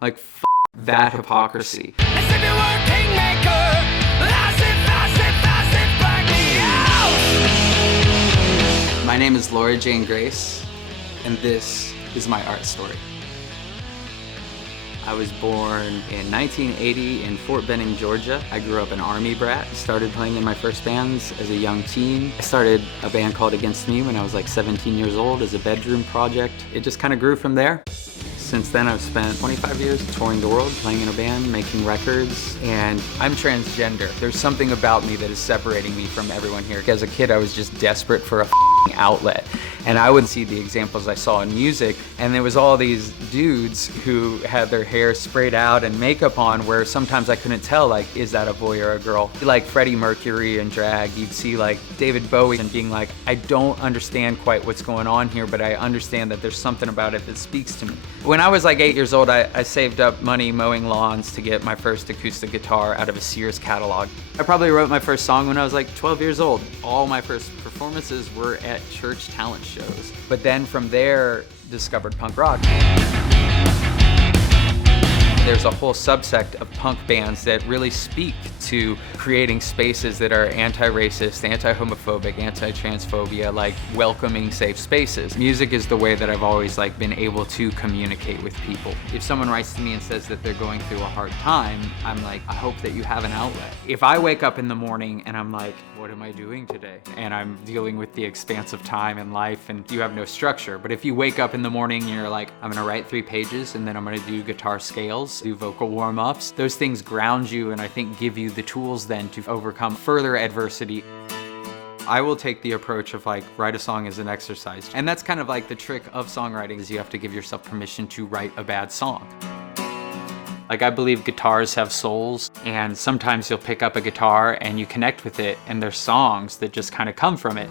Like, that hypocrisy. My name is Laura Jane Grace, and this is my art story. I was born in 1980 in Fort Benning, Georgia. I grew up an Army brat, started playing in my first bands as a young teen. I started a band called Against Me when I was like 17 years old as a bedroom project. It just kind of grew from there. Since then, I've spent 25 years touring the world, playing in a band, making records, and I'm transgender. There's something about me that is separating me from everyone here. As a kid, I was just desperate for a outlet. And I would see the examples I saw in music, and there was all these dudes who had their hair sprayed out and makeup on, where sometimes I couldn't tell, like, is that a boy or a girl? Like Freddie Mercury and drag, you'd see like David Bowie and being like, I don't understand quite what's going on here, but I understand that there's something about it that speaks to me. When I was like 8 years old, I saved up money mowing lawns to get my first acoustic guitar out of a Sears catalog. I probably wrote my first song when I was like 12 years old. All my first performances were at church talent shows. But then from there, discovered punk rock. There's a whole subsect of punk bands that really speak to creating spaces that are anti-racist, anti-homophobic, anti-transphobia, like welcoming safe spaces. Music is the way that I've always like been able to communicate with people. If someone writes to me and says that they're going through a hard time, I'm like, I hope that you have an outlet. If I wake up in the morning and I'm like, what am I doing today? And I'm dealing with the expanse of time and life, and you have no structure. But if you wake up in the morning and you're like, I'm gonna write 3 pages and then I'm gonna do guitar scales, do vocal warm-ups, those things ground you and I think give you the tools then to overcome further adversity. I will take the approach of like, write a song as an exercise. And that's kind of like the trick of songwriting, is you have to give yourself permission to write a bad song. Like, I believe guitars have souls, and sometimes you'll pick up a guitar and you connect with it, and there's songs that just kind of come from it.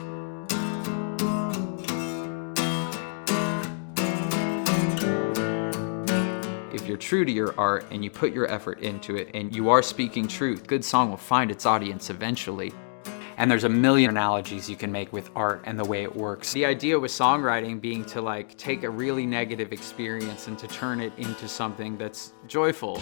If you're true to your art and you put your effort into it and you are speaking truth, good song will find its audience eventually. And there's a million analogies you can make with art and the way it works. The idea with songwriting being to like take a really negative experience and to turn it into something that's joyful.